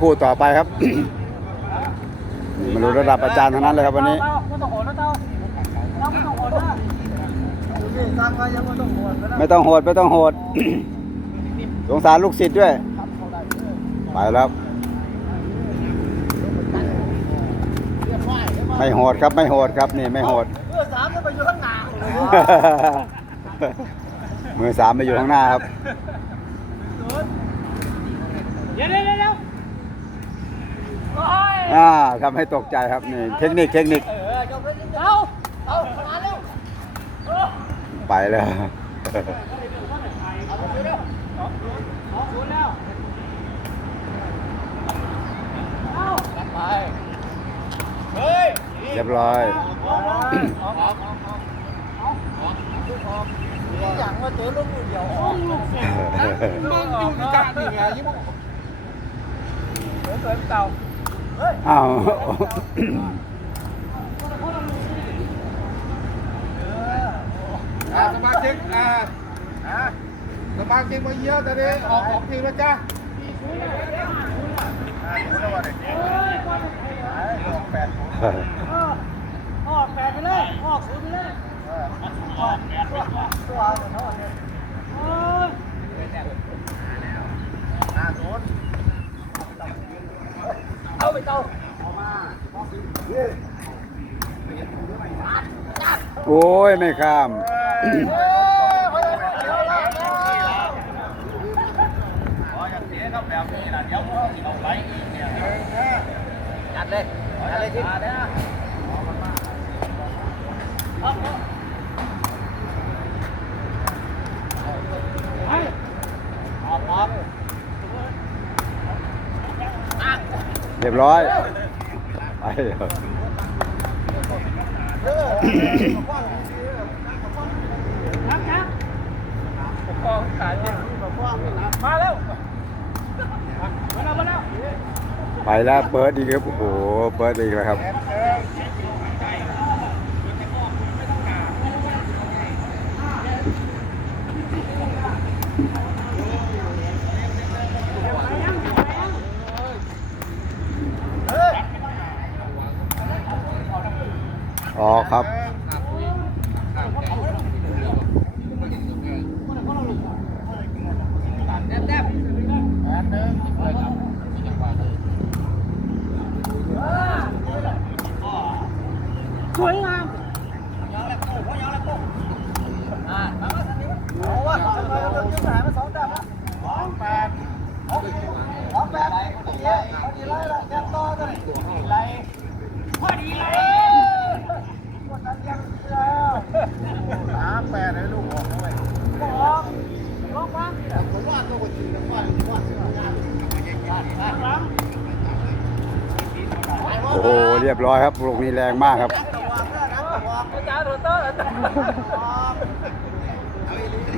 คู่ต่อไปครับ มาดูระดับอาจารย์ทั้งนั้นเลยครับวันนี้ไม่ต้องโหดนะเต้าเราไม่ต้องโหดนะนี่สร้างมายังไม่ต้องโหดนะไม่ต้องโหดไม่ต้องโหดสงสารลูกศิษย์ด้วย ไปแล้วไม่โหดครับไม่โหดครับนี่ไม่โหดเพื่อสามจะไปอยู่ข้างหน้ามือสามไปอยู่ข้างหน้าครับเดี๋ยวเดี๋ยวเดี๋ยวโอ้ยอ่าทำให้ตกใจครับนี่เทคนิคเทคนิคเออจบเลยเต้าเต้ามาเร็วไปแล้วสองศูนย์แล้วเอ้าไปเฮ้ยเรียบร้อยอย่างว่าเจอลูกเดียวออกลูกเสียมึงอยู่จับนี่ไงยิ่งเฮ้ยเกินเต่าเฮ้ย อ้าวสมาชิกอ่าสมาชิกมาเยอะต่นี้ออกออกทีมแล้วจ้าออกแปดไปเลย ออกศูนย์ไปเลยออกแปดตัวตัวเท่านี้โอ้ยเอาไปเตา โอ้ย ไม่ข้ามจัดเลยจัดเลยที่ไปออกออก เรี ยบร้อยไปนับนับกองขาดเนี่ยมาแล้วมาแล้วมาแล้วไปแล้วเปิดอีกครับโอ้โหเปิดอีกแล้วครับ สวยงามเอาว่าสองแปดเรายืนหายมาสองแต้มแล้วสองแปดสองแปดพอดีพอดีไรละแต้ต่อเลยไรพอดีไรวันนั้นยังแล้ว สามแปดให้ลูกออกด้วย บอกลงมา ผมว่าตัวคนจริงนะว่าว่า โอ้โหเรียบร้อยครับลูกนี้แรงมากครับ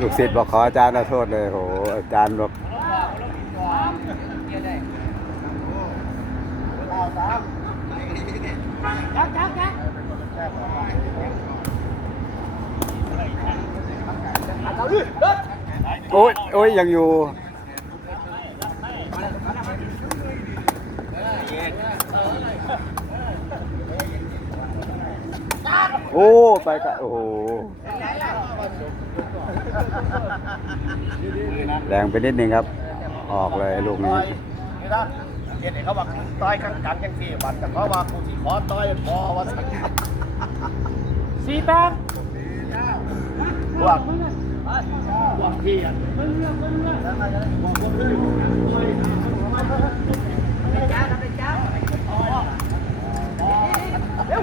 ลูกศิษย์บอกขออาจารย์ขอโทษเลยโหอาจารย์บอกโอ้ยโอ้ยยังอยู่ โอ้ไปกะโอ้โหแรงไปนิดนึงครับ ออกเลยลูกนี้นี่นะเห็นเขาบอกต่อยกันกันยังสี่บัตรแต่เขาว่ากูสิขอต่อยพอว่าสักสี่แต้มพวกพวกพี่อะอยู่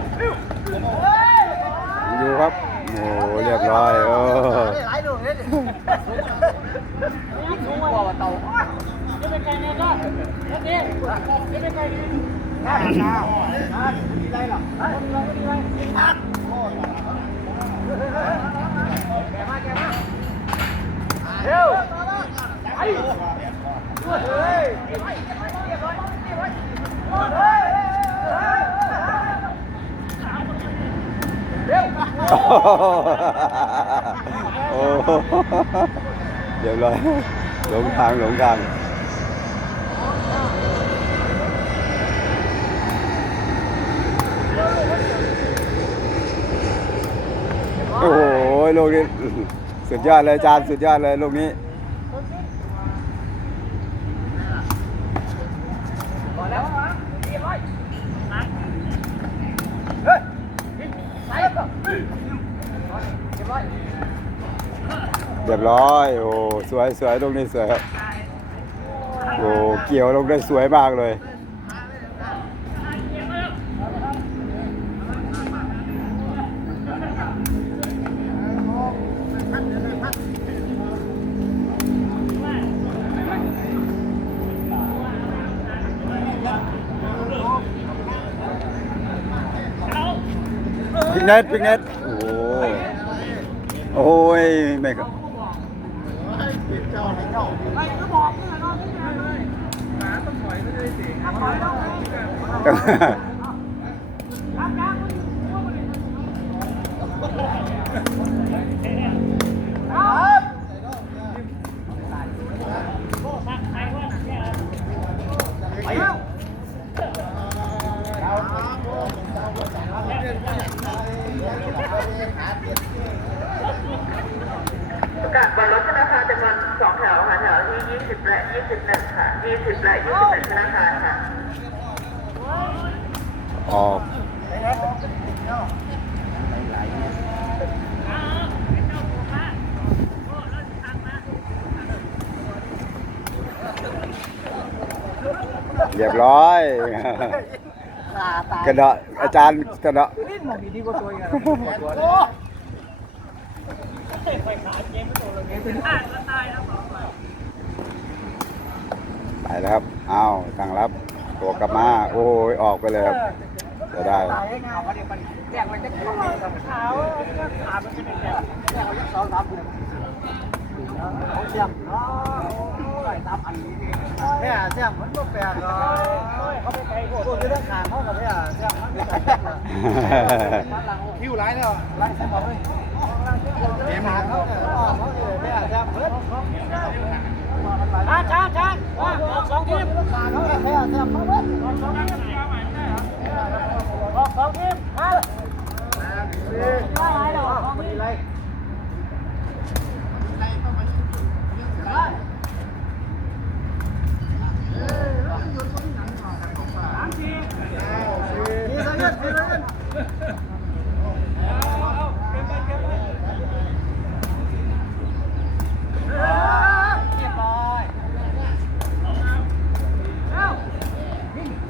เราไม่ดีไรครับแกมาแกมาเร็วไปเฮ้ยเร็ว โอ้เรียบร้อยหลงทางหลงทาง โอ้โหลูกนี้สุดยอดเลยจารย์สุดยอดเลยลูกนี้เรียบร้อยเฮ้ยไปแล้วเรียบร้อยเรียบร้อย โอ้สวยสวยลูกนี้สวยครับโอ้เกี่ยวลงได้สวยมากเลย เน็ตพิกเน็ตโอ้โหโอ้ยไม่ก็ประกาศบนรถธนาคารจำนวนสองแถวค่ะแถวที่ 20 และ 21 ค่ะ20และ21ธนาคารค่ะออกเรียบร้อยตาตากระเดาะอาจารย์กระเดา แล้วครับเอาตั้งรับตัวกลับมา โอ้ยออกไปเลยครับจะได้ตายได้ไงเอามาเดี๋ยวมันแยกมันจะขาวขาวขามันจะเป็นแบบแยกเอายักษ์สองสามเนี่ยเขาเสียมเนาะโอ้ยตามอันนี้แม่เสียมมันก็แปลกเลยเขาไปไกลโคตรจะได้ขาเขากับแม่เสียมมันก็แปลกคิวไรแล้วไรเสียมเลยเสียมขาเขาเนี่ยเขาเนี่ยแม่เสียมเบิด ช้าช้าช้าสองทีมขาเขาแม่เสียมมาเบิดสองทีมออกสองทีมมาอะไรหรออะไร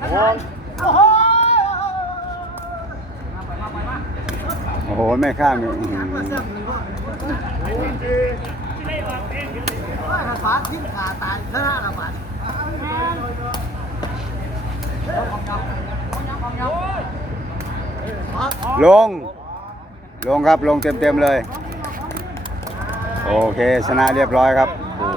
โอ้โหไม่ข้ามเลยอื้อหือฟ้าทิ้งขาตายชนะละบาทลง ลงครับลงเต็มๆเลย โอเคชนะเรียบร้อยครับโอ้